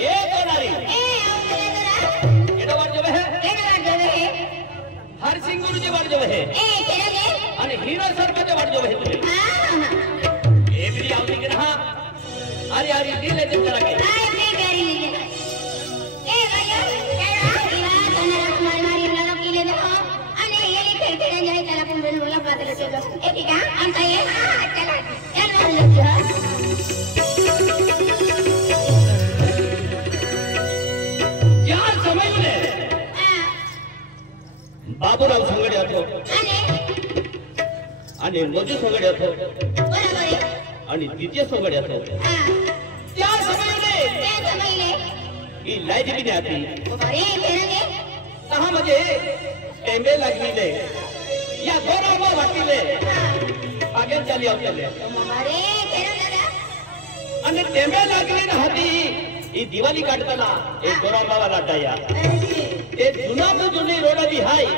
ये कोणारी एडा वाट जवे है हर सिंह गुरु जी वाट जवे है आणि हीरा सरपंच वाट जवे है तुझे ए भी आवती के ना अरे अरे दिले दे जरा के बाबूराव संगडे હતો અને મોજુ સંગડે હતો અને દિત્ય સંગડે હતો त्या समयले ही लाईट भी नहीं आती कहाँ मुझे टेंबे लगीले या गोराबा वाटीले आगे चली आओ चले અને ટેંબે લાગલી ન હતી ઈ દિવાળી કાઢતાના એક ગોરાબાવા લાટાયા એ જૂનામાં જૂની રોડાવી હાય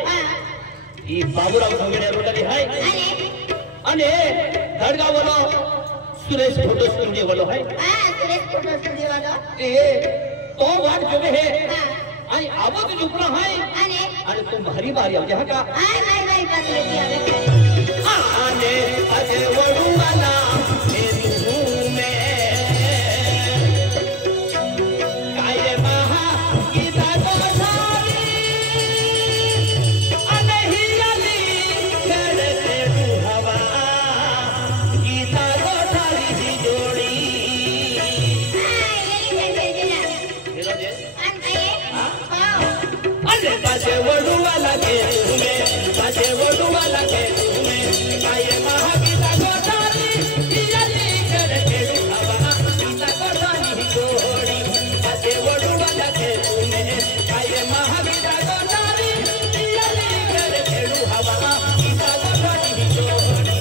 ઈ બાબુરાવ સંગડે રોડાવી હાય અને ધડગાવાળો सुरेश फोटो स्टूडियो वालों है सुरेश फोटो स्टूडियो वालों ए तो वाट जोवे है आई आवत जुपला है अरे तुम भारी बारी अब जहां का भारी बात लेती आवे आने अजे वडू वाला मेरी हूं मैं काये महा गीता को सारी अनही अली करते हवा गीता पासे वडुआ लगे तुम्हें पासे वडुआ लगे तुम्हें काये महागीता गोदारी दियाली करके हवा गीता गोदारी जोड़ी पासे वडुआ लगे तुम्हें काये महागीता गोदारी दियाली करके हवा गीता गोदारी जोड़ी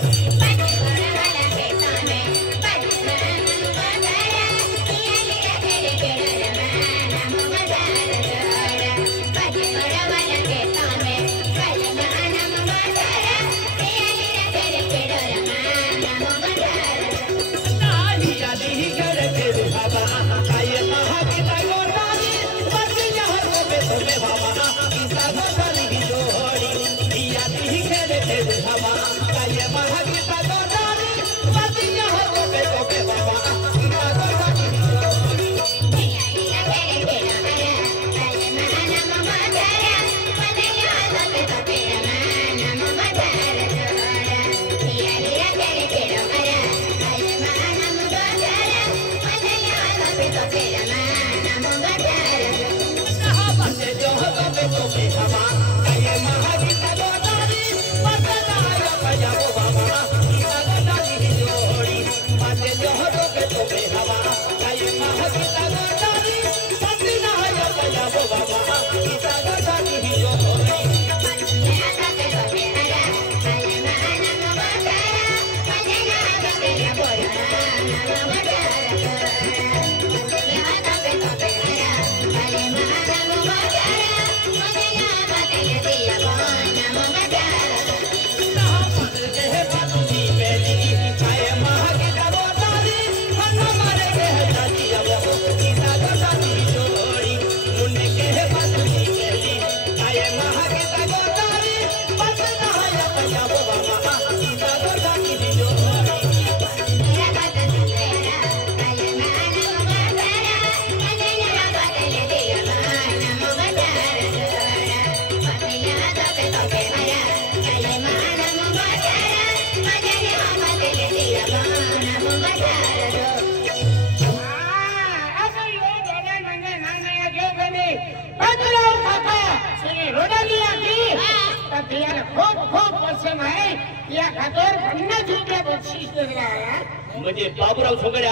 म्हणजे बाबूराव छोगड्या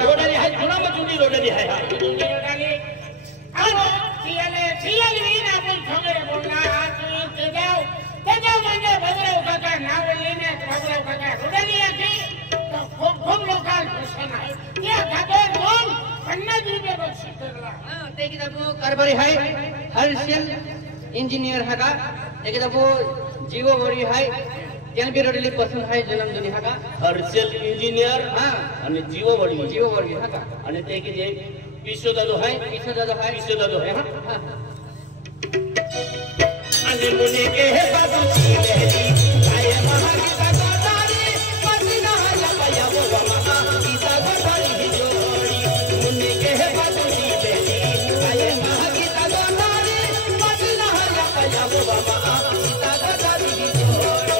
रोडाली आहे जुनामा जुनी रोडाली आहे रोडाली अहो सियाले ना आपण छोगडे बोलना ते जाव म्हणजे बाबूराव काका नाव लेने बाबूराव काका रोडाली आहे तो खूप लोकल प्रश्न आहे त्या खातर दोन 50 रुपये बक्षीस दिला ते की दबो कारभारी आहे हर्षल इंजिनियर है का एक दबो जीवो वरी है त्यान भी रोडली पसंद है जन्म दुनी हा का हर्षल इंजिनियर हां आणि जीवो वडी हा का आणि ते की जे विश्वदादो है विश्वदादो है हाँ अनमुने के बाबू की लहरी आए महागीता गोदारी पसीना लपया वो महा गीता गोदारी जोड़ी मुने के बाबू की लहरी आए महागीता गोदारी पसीना लपया वो महा गीता गोदारी जोड़ी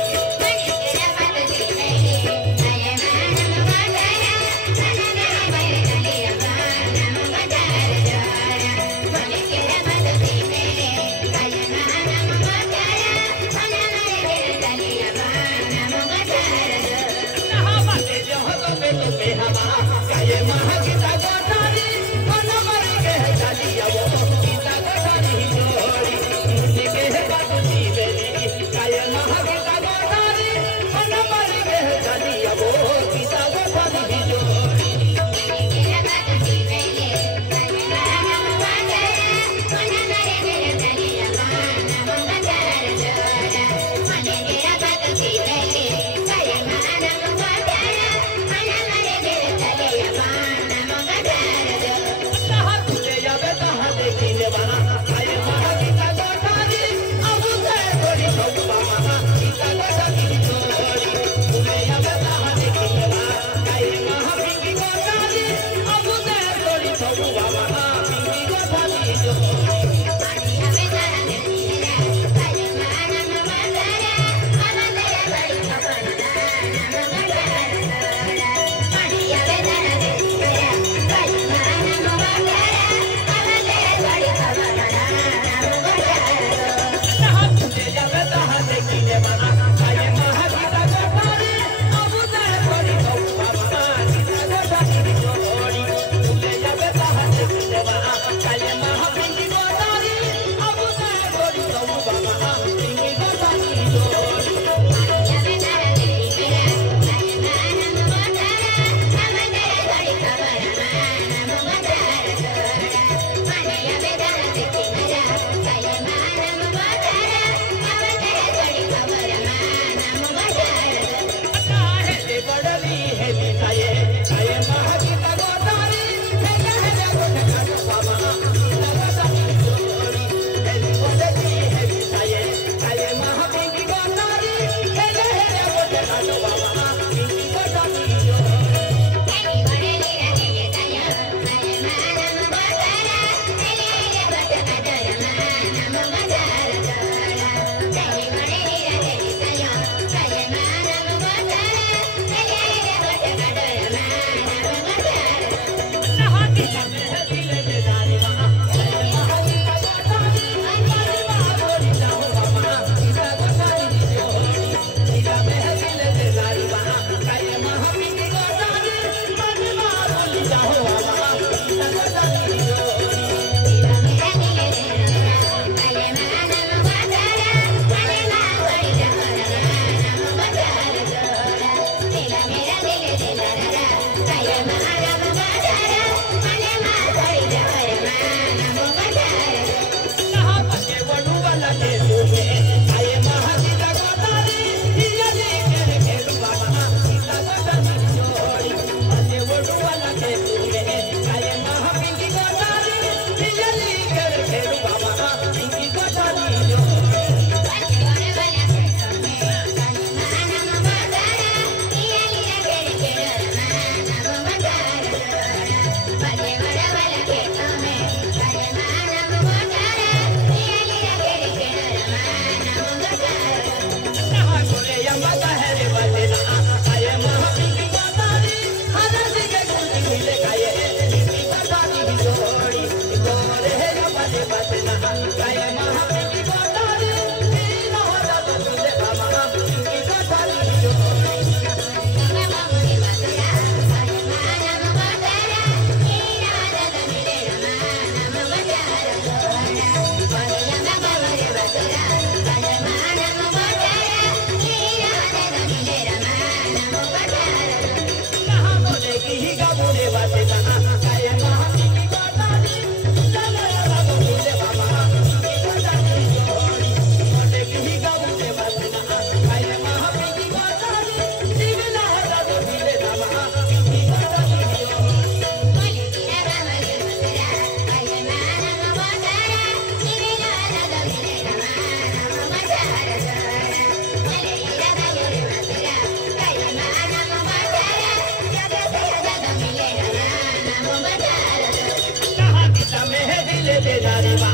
बेजारी बा